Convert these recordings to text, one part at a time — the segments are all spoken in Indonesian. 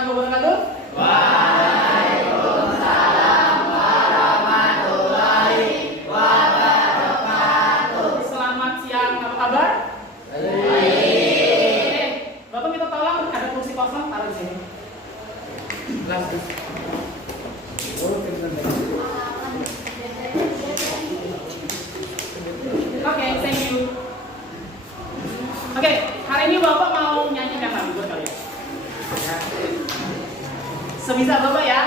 warahmatullahi wabarakatuh. Waalaikumsalam warahmatullahi wabarakatuh. Selamat siang, apa kabar? Baik. Bapak minta tolong ada kursi kosong taruh di sini. Oke, thank you. Oke, hari ini Bapak mau nyanyikan lagu buat kalian. Sebisa Bapak ya.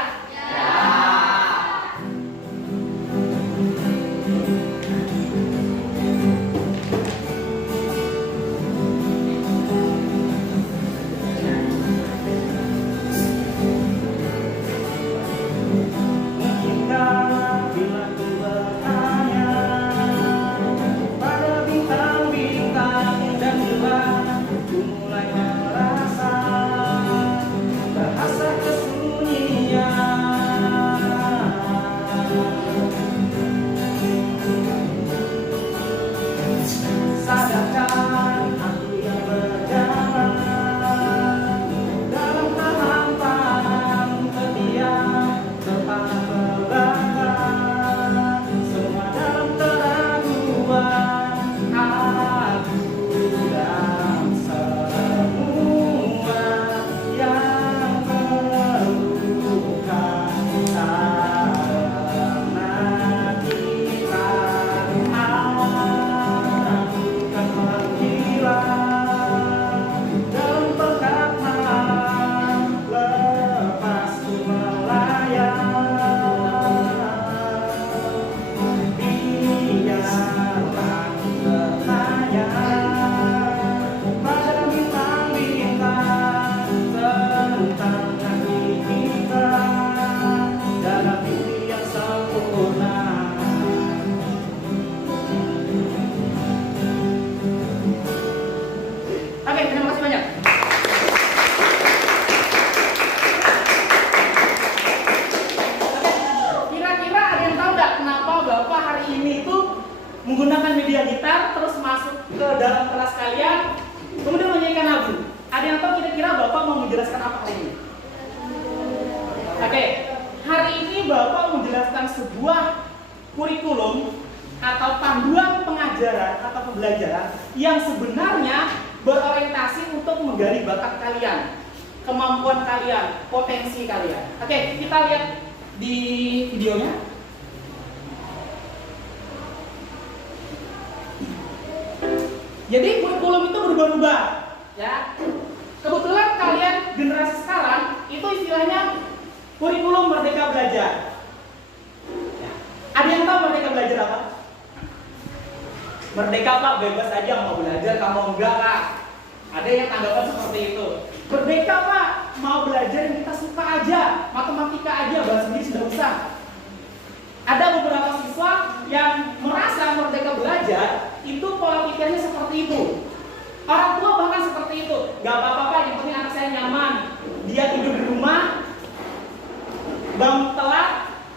Menggunakan media gitar terus masuk ke dalam kelas kalian kemudian menyanyikan lagu. Ada yang tahu kira-kira Bapak mau menjelaskan apa hari ini? Oke, hari ini Bapak menjelaskan sebuah kurikulum atau panduan pengajaran atau pembelajaran yang sebenarnya berorientasi untuk menggali bakat kalian, kemampuan kalian, potensi kalian. Oke, kita lihat di videonya. Jadi kurikulum itu berubah-ubah, ya. Kebetulan kalian generasi sekarang itu istilahnya kurikulum Merdeka Belajar. Ya. Ada yang tahu Merdeka Belajar apa? Merdeka Pak, bebas aja mau belajar, kamu enggak lah. Ada yang tanggapan seperti itu. Merdeka Pak, mau belajar yang kita suka aja, matematika aja, bahasa Inggris sudah usah. Ada beberapa siswa yang merasa Merdeka Belajar itu pola pikirnya seperti itu. Orang tua bahkan seperti itu. Gak apa-apa Pak, yang penting anak saya nyaman. Dia tidur di rumah, bangun telat,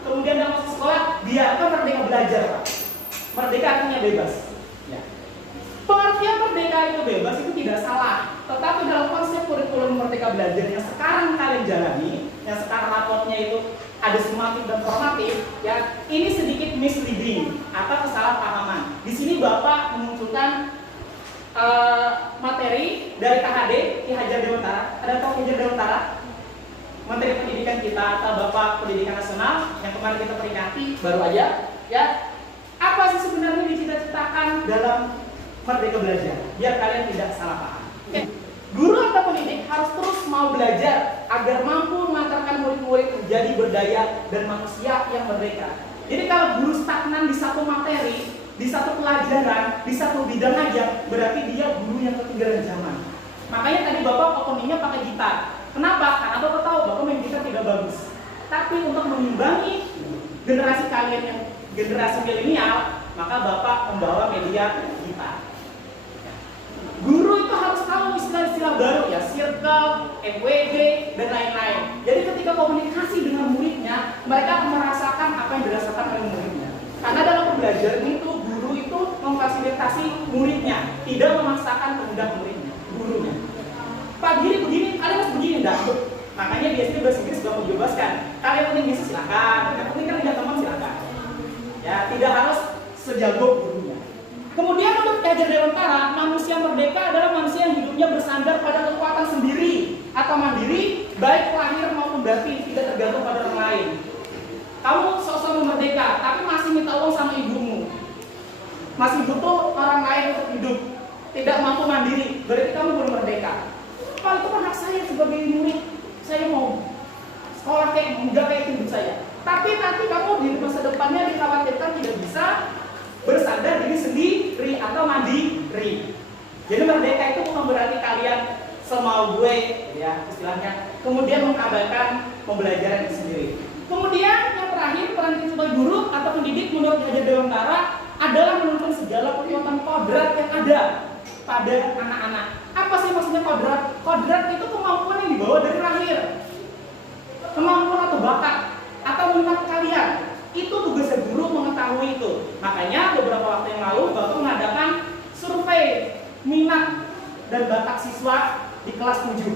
kemudian dia masuk sekolah, biarkan Merdeka Belajar Pak. Merdeka artinya bebas. Ya. Pengertian merdeka itu bebas itu tidak salah. Tetapi dalam konsep kurikulum Merdeka Belajar yang sekarang kalian jalani, yang sekarang rapotnya itu ada sumatif dan formatif, ya, ini sedikit misleading atau kesalahpahaman. Di sini Bapak memunculkan materi dari KHD Ki Hajar Dewantara. Ada tahu Ki Hajar Dewantara? Menteri Pendidikan kita atau Bapak Pendidikan Nasional yang kemarin kita peringati baru aja, ya. Apa sih sebenarnya dicita-citakan dalam Merdeka Belajar? Biar kalian tidak salah paham. Oke. Guru atau pendidik harus terus mau belajar agar mampu mengantarkan murid-murid menjadi berdaya dan manusia yang merdeka. Jadi kalau guru stagnan di satu materi, di satu pelajaran, di satu bidang aja, berarti dia guru yang ketinggalan zaman. Makanya tadi Bapak openingnya pakai gitar. Kenapa? Karena Bapak tahu Bapak main gitar tidak bagus. Tapi untuk mengimbangi generasi kalian yang generasi milenial, maka Bapak membawa media gitar. Guru itu harus tahu istilah-istilah baru ya, circle, MWD, dan lain-lain. Jadi ketika komunikasi dengan muridnya, mereka akan merasakan apa yang dirasakan oleh muridnya. Karena dalam pembelajaran itu, guru itu memfasilitasi muridnya, tidak memaksakan kehendak muridnya, gurunya. Pak Giri begini, kalian harus begini, enggak? Makanya biasanya bahasa Inggris gak mau dibebaskan. Kalian penting bisa silakan, yang penting kan lihat teman silakan. Ya, tidak harus sejago gurunya. Kemudian menurut Ki Hajar Dewantara, manusia merdeka adalah manusia yang hidupnya bersandar pada kekuatan sendiri atau mandiri, baik lahir maupun batin, tidak tergantung pada orang lain. Kamu sosok merdeka, tapi masih minta uang sama ibumu, masih butuh orang lain untuk hidup, tidak mampu mandiri, berarti kamu belum merdeka. Kalau itu kan hak saya sebagai murid, saya mau sekolah kayak enggak kayak hidup saya. Tapi nanti kamu di masa depannya dikhawatirkan tidak bisa bersandar diri sendiri atau mandiri. Jadi merdeka itu bukan berarti kalian semau gue, ya istilahnya, kemudian mengabaikan pembelajaran itu sendiri. Kemudian yang terakhir, peran kita sebagai guru atau pendidik menurut Ki Hajar Dewantara adalah menuntun segala kekuatan kodrat yang ada pada anak-anak. Apa sih maksudnya kodrat? Kodrat itu kemampuan yang dibawa dari lahir, kemampuan atau bakat atau minat kalian. Itu tugasnya guru mengetahui itu. Makanya beberapa waktu yang lalu Bapak mengadakan survei minat dan bakat siswa di kelas 7.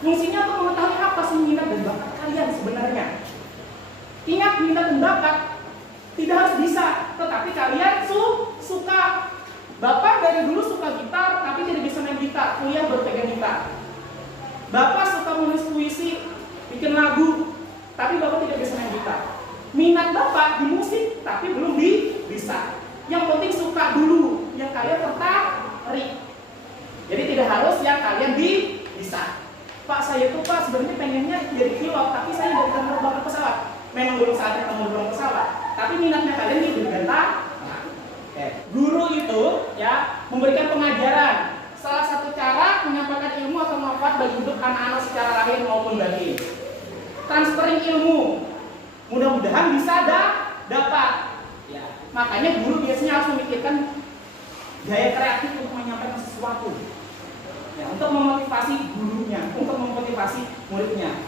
Fungsinya untuk mengetahui apa sih minat dan bakat kalian sebenarnya. Ingat, minat dan bakat tidak harus bisa, tetapi kalian suka. Bapak dari dulu suka gitar, tapi tidak bisa main gitar, kuliah berpegang gitar. Bapak suka menulis puisi, bikin lagu, tapi Bapak tidak bisa main gitar. Minat Bapak di musik, tapi belum bisa. Yang penting suka dulu, yang kalian tertarik. Jadi tidak harus yang kalian bisa. Pak, saya tuh Pak sebenarnya pengennya jadi pilot, tapi saya tidak bisa menerbangkan pesawat. Memang belum saatnya kamu menerbang pesawat, tapi minatnya kalian di bergantang. Guru itu ya memberikan pengajaran. Salah satu cara menyampaikan ilmu atau manfaat bagi hidup anak-anak secara lahir maupun batin. Transferring ilmu, mudah-mudahan bisa dapat. Ya, makanya guru biasanya harus memikirkan gaya kreatif untuk menyampaikan sesuatu. Ya, untuk memotivasi gurunya, untuk memotivasi muridnya.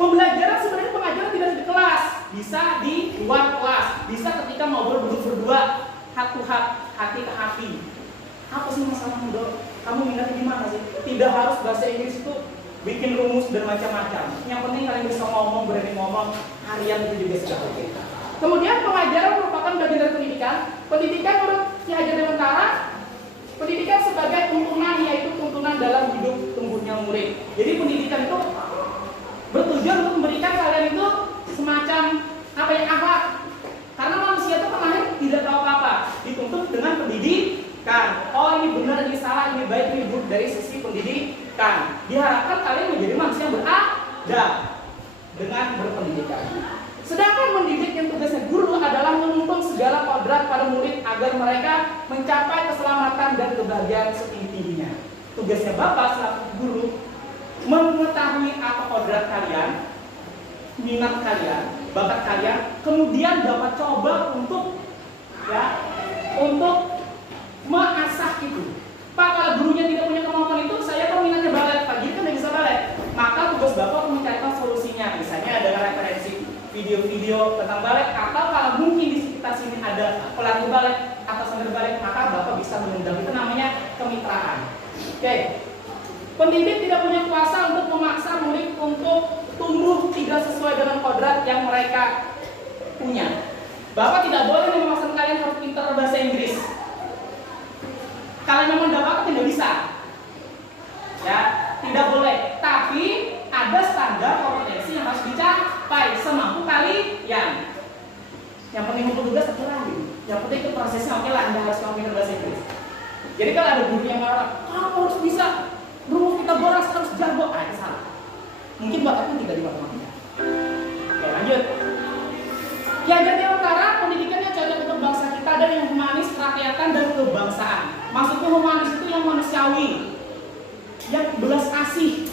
Pembelajaran sebenarnya pengajaran tidak di kelas, bisa di luar kelas, bisa ketika ngobrol duduk berdua, heart to heart, hati ke hati. Apa sih masalahmu, Dok? Kamu minatnya di mana sih? Tidak harus bahasa Inggris itu bikin rumus dan macam-macam. Yang penting kalian bisa ngomong, berani ngomong, harian itu juga sudah oke. Kemudian pengajaran merupakan bagian dari pendidikan. Pendidikan menurut Ki Hajar Dewantara, pendidikan sebagai tuntunan, yaitu tuntunan dalam hidup tumbuhnya murid. Jadi pendidikan itu bertujuan untuk memberikan kalian itu semacam akhlak. Karena manusia itu lahir tidak tahu apa-apa, dituntut dengan pendidikan. Oh, ini benar, ini salah, ini baik, ini buruk dari sisi pendidikan. Diharapkan kalian menjadi manusia yang beradab dengan berpendidikan. Sedangkan mendidik yang tugasnya guru adalah menuntun segala kodrat pada murid agar mereka mencapai keselamatan dan kebahagiaan setinggi-tingginya. Tugasnya Bapak selaku guru mengetahui apa kodrat kalian, minat kalian, bakat kalian, kemudian Bapak coba untuk mengasah itu. Pak, kalau gurunya tidak punya kemampuan itu, saya kan minatnya balet, Pak, jadi kan tidak bisa balet. Maka tugas Bapak mencarikan solusinya. Misalnya ada referensi video-video tentang balet, atau kalau mungkin di sekitar sini ada pelatih balet atau senior balet, maka Bapak bisa mengundang. Itu namanya kemitraan. Oke. Pendidik tidak punya kuasa untuk memaksa murid untuk tumbuh tidak sesuai dengan kodrat yang mereka punya. Bapak tidak boleh memaksa kalian harus pintar bahasa Inggris. Kalian memang dapat tidak bisa. Ya, tidak boleh. Tapi ada standar kompetensi yang harus dicapai semampu kalian. Yang penting untuk tugas satu lagi. Yang penting itu prosesnya oke lah, Anda harus pintar bahasa Inggris. Jadi kalau ada guru yang marah, kamu harus bisa. Rumus kita boras harus jago, itu salah. Mungkin bakatnya tidak di matematika. Oke, lanjut. Ki Hajar Dewantara pendidikannya cocok untuk bangsa kita dan yang humanis, kerakyatan dan kebangsaan. Maksudnya humanis itu yang manusiawi, yang belas kasih,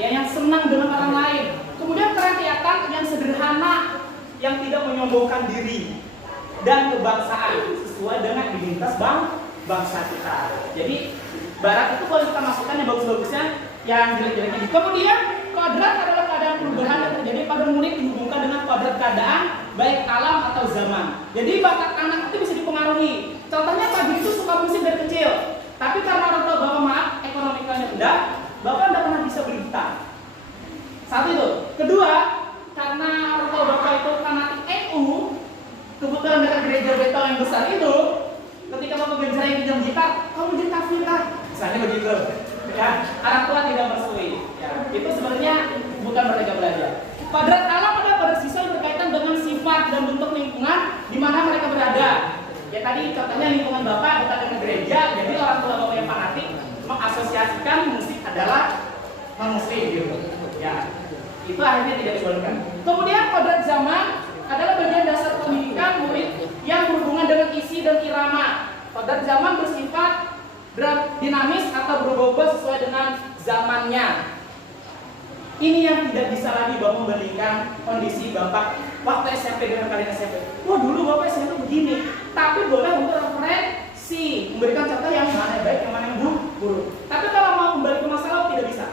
ya, yang senang dengan orang lain. Kemudian kerakyatan yang sederhana, yang tidak menyombongkan diri, dan kebangsaan sesuai dengan identitas bangsa kita. Jadi barat itu kalau kita masukkan yang bagus-bagusnya, yang jelek-jeleknya. Kemudian kodrat adalah keadaan perubahan yang terjadi pada murid dihubungkan dengan kodrat keadaan baik alam atau zaman. Jadi bakat anak itu bisa dipengaruhi. Contohnya Pak itu suka musik dari kecil, tapi karena orang tua Bapak maaf ekonomikanya rendah, Bapak tidak pernah bisa beli gitar. Satu itu. Kedua, karena orang tua bapak itu fanatik NU, kebetulan dekat gereja Betel yang besar itu, ketika bapak genjreng pinjam gitar, kamu jadi kafir kan? Misalnya begitu. Ya, orang tua tidak merestui. Ya, itu sebenarnya bukan merdeka belajar. Kodrat alam adalah kodrat siswa yang berkaitan dengan sifat dan bentuk lingkungan di mana mereka berada. Ya tadi contohnya lingkungan bapak dekat dengan gereja, jadi orang tua bapak yang fanatik mengasosiasikan musik adalah non-muslim gitu. Ya, itu akhirnya tidak dibolehkan. Kemudian kodrat zaman adalah bagian dasar pendidikan murid yang berhubungan dengan isi dan irama. Kodrat zaman bersifat dinamis atau berubah-ubah sesuai dengan zamannya. Ini yang tidak bisa lagi bapak membandingkan kondisi bapak waktu SMP dengan kalian SMP. Wah dulu bapak SMP begini, tapi boleh untuk referensi, memberikan contoh yang mana yang baik, yang mana yang buruk. Tapi kalau mau kembali ke masa lalu tidak bisa.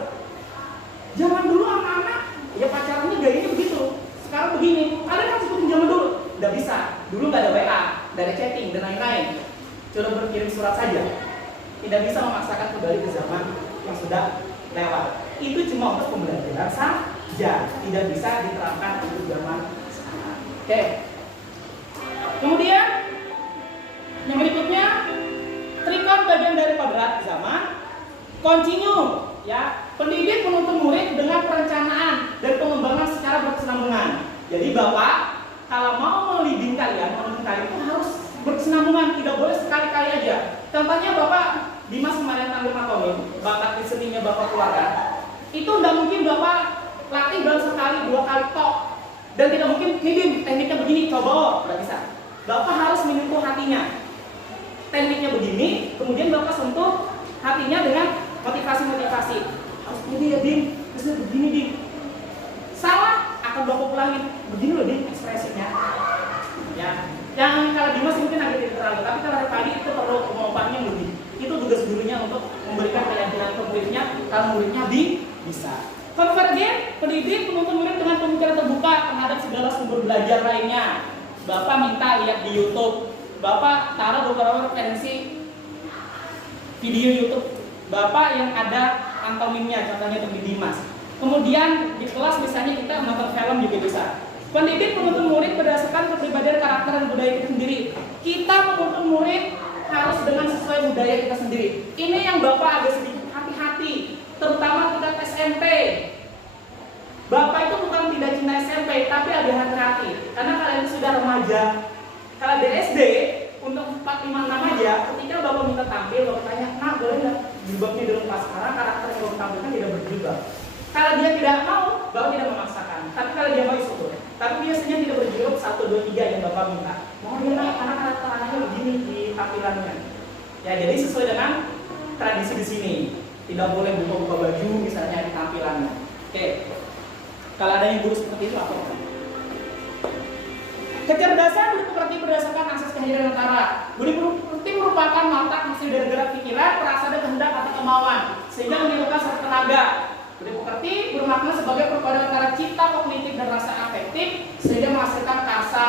Zaman dulu anak-anak ya pacarannya gayanya begitu, sekarang begini. Kalian kan sebutin zaman dulu, tidak bisa. Dulu nggak ada WA, nggak ada chatting dan lain-lain. Coba berkirim surat saja. Tidak bisa memaksakan kembali ke zaman yang sudah lewat. Itu cuma untuk pembelajaran saja, tidak bisa diterapkan untuk zaman sekarang. Oke. Kemudian yang berikutnya, trikon bagian dari kodrat zaman continue, ya. Pendidik menuntun murid dengan perencanaan dan pengembangan secara berkesinambungan. Jadi bapak kalau mau meliding kalian, menuntun kalian itu harus berkesinambungan, tidak boleh sekali-kali aja. Contohnya bapak Dimas kemarin tampil matomin, bakat di seninya bapak keluarga. Itu tidak mungkin bapak latih dalam sekali, 2 kali tok. Dan tidak mungkin, nih tekniknya begini, coba, tidak bisa. Bapak harus menyentuh hatinya. Tekniknya begini, kemudian bapak sentuh hatinya dengan motivasi-motivasi. Harus begini ya Dim, terus begini Dim. Salah, akan bapak ulangin. Begini loh Dim, ekspresinya. Ya, yang kalau Dimas mungkin agak tidak terlalu, tapi kalau Revadi itu perlu pengobatan yang lebih. Itu tugas gurunya untuk memberikan keyakinan ke muridnya, kalau muridnya bisa. Konvergen, pendidik menuntun murid dengan pemikiran terbuka terhadap segala sumber belajar lainnya. Bapak minta lihat di YouTube, bapak taruh beberapa referensi video YouTube bapak yang ada pantomimnya, contohnya untuk Dimas. Kemudian di kelas misalnya kita menonton film juga bisa. Pendidik menuntun murid berdasarkan kepribadian, karakter dan budaya kita sendiri. Kita menuntun murid harus dengan sesuai budaya kita sendiri. Ini yang bapak agak sedikit hati-hati, terutama tingkat SMP. Bapak itu bukan tidak cinta SMP, tapi agak hati-hati karena kalian sudah remaja. Kalau di SD untuk 4, 5, 6 aja, ketika bapak minta tampil, bapak tanya, nah boleh nggak jilbabnya dulu pas sekarang karakter yang bapak tampilkan tidak berjilbab. Kalau dia tidak mau, bapak tidak memaksakan. Tapi kalau dia mau itu boleh. Tapi biasanya tidak berjilbab 1, 2, 3 yang bapak minta. Mau dia naik karena karakter anaknya begini di tampilannya. Ya jadi sesuai dengan tradisi di sini. Tidak boleh buka-buka baju misalnya di tampilannya. Oke. Kalau ada yang guru seperti itu apa? Kecerdasan dimengerti berdasarkan akses kehadiran antara. Budi pekerti merupakan watak hasil dari gerak pikiran, perasaan dan kehendak atau kemauan, sehingga menimbulkan satu tenaga. Budi pekerti bermakna sebagai perpaduan antara cipta kognitif dan rasa afektif, sehingga menghasilkan karsa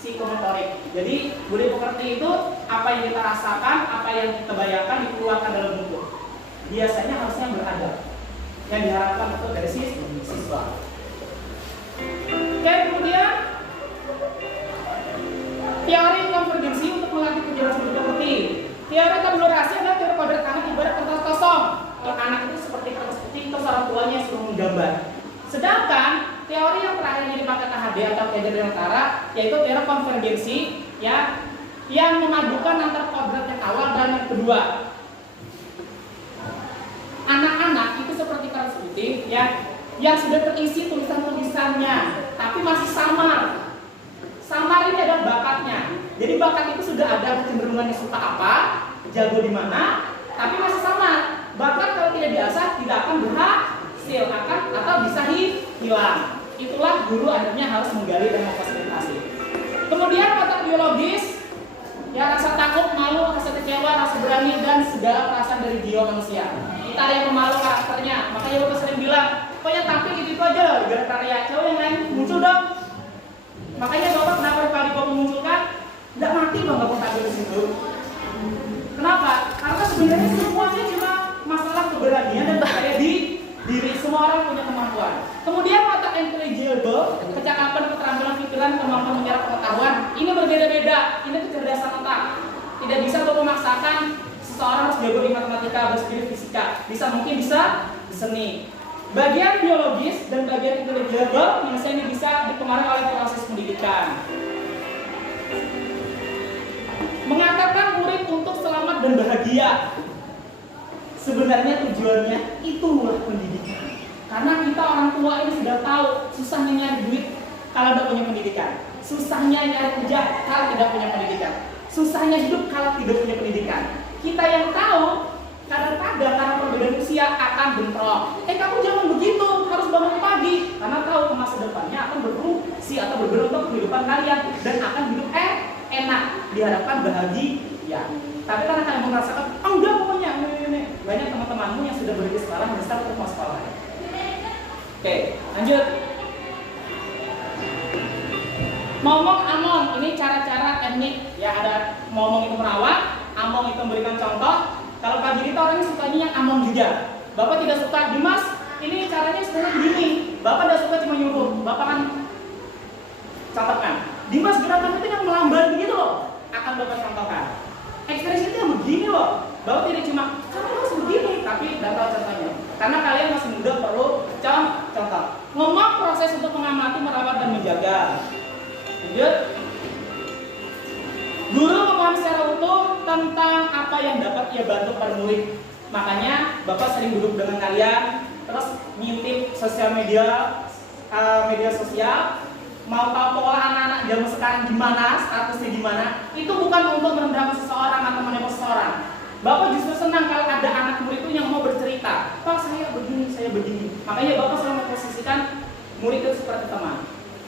psikomotorik. Jadi budi pekerti itu apa yang kita rasakan, apa yang kita bayangkan dikeluarkan dalam bentuk. Biasanya harusnya beradab. Yang diharapkan itu dari siswa. Oke, kemudian teori konvergensi untuk melatih penjelasan budi pekerti. Teori tabulasi adalah teori kodrat anak ibarat kertas kosong. Kalau anak itu seperti kertas putih, terus orang tuanya yang suruh menggambar. Sedangkan teori yang terakhirnya dipakai KHD atau kehadiran antara, yaitu teori konvergensi, ya, yang memadukan antara kodrat yang awal dan yang kedua. Anak-anak itu seperti kertas putih, ya, yang sudah terisi tulisan-tulisannya, tapi masih samar. Samar ini adalah bakatnya. Jadi bakat itu sudah ada kecenderungannya suka apa, jago di mana, tapi masih samar. Bakat kalau tidak diasah tidak akan berhasil, akan atau bisa hilang. Itulah guru akhirnya harus menggali dan memfasilitasi. Kemudian watak biologis, ya rasa takut, malu, rasa kecewa, rasa berani dan segala perasaan dari jiwa manusia. Kita ada yang pemalu karakternya, makanya bapak sering bilang, pokoknya tampil gitu aja, gara karya cowok yang lain muncul dong. Makanya bapak kenapa kali bapak memunculkan, nggak mati bang bapak tampil di situ. Kenapa? Karena sebenarnya semuanya cuma masalah keberanian dan percaya diri. Semua orang punya kemampuan. Kemudian watak intelligible, kecakapan, keterampilan pikiran, kemampuan menyerap pengetahuan, ini berbeda-beda. Ini kecerdasan otak. Tidak bisa untuk memaksakan seseorang harus jago di matematika, bersedia fisika. Mungkin bisa di seni. Bagian biologis dan bagian intelligible misalnya bisa dipengaruhi oleh proses pendidikan. Mengatakan murid untuk selamat dan bahagia. Sebenarnya tujuannya itulah pendidikan. Karena kita orang tua ini sudah tahu susahnya nyari duit kalau tidak punya pendidikan. Susahnya nyari kerja kalau tidak punya pendidikan. Susahnya hidup kalau tidak punya pendidikan. Kita yang tahu kadang-kadang karena perbedaan usia akan bentrok. Kamu jangan begitu, harus bangun pagi. Karena tahu masa depannya akan berfungsi atau berguna untuk kehidupan kalian dan akan hidup enak, diharapkan bahagia. Tapi karena kalian merasakan, enggak pokoknya ini. Banyak teman-temanmu yang sudah berhenti sekolah mendesak untuk mau sekolah. Oke, lanjut. Ngomong among, ini cara-cara teknik. Ya ada ngomong itu merawat, among itu memberikan contoh. Kalau Pak Giri itu orangnya sukanya yang among juga. Bapak tidak suka, Dimas, ini caranya sebenarnya begini. Bapak tidak suka cuma nyuruh, Bapak kan contohkan. Dimas gerakan itu yang melambai begitu loh, akan Bapak contohkan. Ekspresi itu yang begini loh. Bapak tidak cuma, kamu harus begini, tapi tidak tahu contohnya. Karena kalian masih muda perlu contoh. Ngomong proses untuk mengamati, merawat, dan menjaga. Lanjut. Guru memahami secara utuh tentang apa yang dapat ia bantu pada murid. Makanya Bapak sering duduk dengan kalian, terus ngintip sosial media, media sosial, mau tahu pola anak-anak zaman sekarang gimana, statusnya gimana. Itu bukan untuk merendahkan seseorang atau menekan seseorang. Bapak justru senang kalau ada anak murid itu yang mau bercerita. Pak, saya begini, saya begini. Makanya Bapak selalu memposisikan murid itu seperti teman.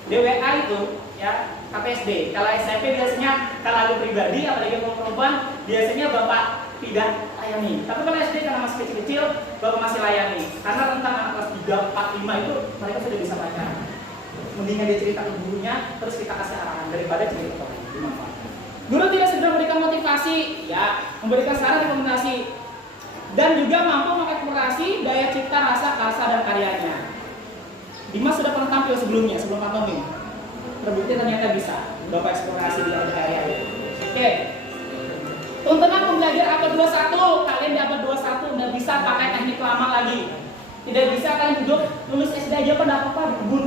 DWA itu ya KPSD. Kalau SMP biasanya kalau ada pribadi, apalagi kalau perempuan, biasanya Bapak tidak layani. Tapi kalau SD karena masih kecil-kecil, Bapak masih layani. Karena tentang anak kelas 3, 4, 5 itu mereka sudah bisa baca. Mendingan dia cerita ke gurunya, terus kita kasih arahan daripada cerita ke orang. Dimanfaatkan. Guru tidak sekedar memberikan motivasi, ya, memberikan saran rekomendasi, dan juga mampu mengeksplorasi daya cipta, rasa, dan karyanya. Dimas sudah pernah tampil sebelumnya, sebelum pantomim. Terbukti ternyata bisa Bapak eksplorasi di karya. Oke. Tuntunan pembelajar abad 21, kalian di abad 21 udah bisa pakai teknik lama lagi. Tidak bisa kalian duduk lulus SD aja pada apa di kebun.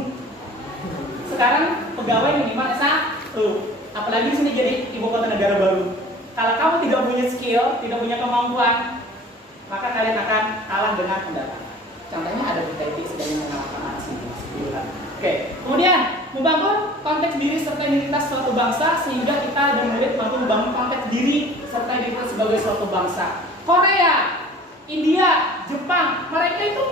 Sekarang pegawai minimal S1. Apalagi di sini jadi ibu kota negara baru. Kalau kamu tidak punya skill, tidak punya kemampuan, maka kalian akan kalah dengan pendatang. Contohnya ada di TIP sedang mengalahkan anak sini. Oke. Kemudian membangun konteks diri serta identitas suatu bangsa sehingga kita dan murid mampu membangun konteks diri serta identitas sebagai suatu bangsa. Korea, India, Jepang, mereka itu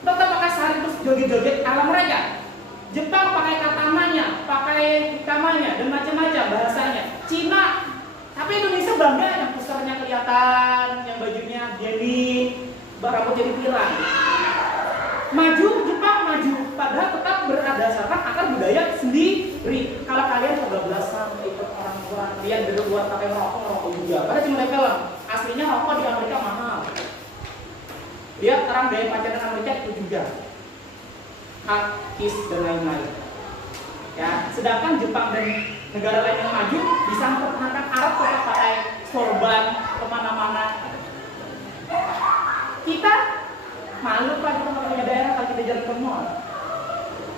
tetap pakai sari terus joget-joget ala mereka. Jepang pakai katamanya, pakai hitamanya, dan macam-macam bahasanya. Cina, tapi Indonesia bangga yang pusarnya kelihatan, yang bajunya jadi rambut jadi pirang. Maju, Jepang maju, padahal tetap berdasarkan akar budaya sendiri. Kalau kalian kebablasan ikut orang tua kalian dari luar pakai merokok juga. Padahal cuma di film, aslinya rokok di Amerika mahal. Lihat orang gaya pacaran Amerika itu juga. Is dan lain-lain. Ya, sedangkan Jepang dan negara lain yang maju bisa mempertahankan Arab tetap pakai sorban kemana-mana. Kita malu Pak, kita punya daerah kalau kita jalan ke mall.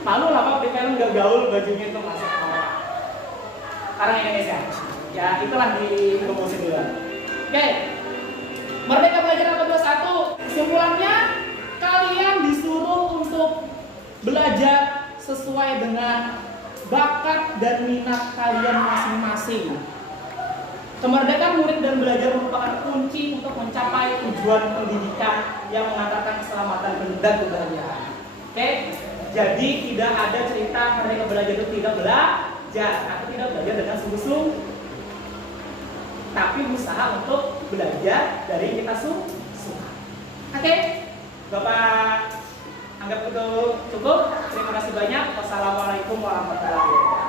Malu lah Pak, di film gak gaul bajunya itu masuk orang. Orang Indonesia. Ya, itulah di promosi dulu. Oke. Merdeka Belajar abad 21. Kesimpulannya, kalian disuruh untuk belajar sesuai dengan bakat dan minat kalian masing-masing. Kemerdekaan murid dan belajar merupakan kunci untuk mencapai tujuan pendidikan yang mengantarkan keselamatan dan kebahagiaan. Oke? Jadi tidak ada cerita merdeka belajar itu tidak belajar atau tidak belajar dengan sungguh-sungguh. Tapi berusaha untuk belajar dari yang kita suka. Oke? Bapak anggap itu cukup. Terima kasih banyak. Wassalamualaikum warahmatullahi wabarakatuh.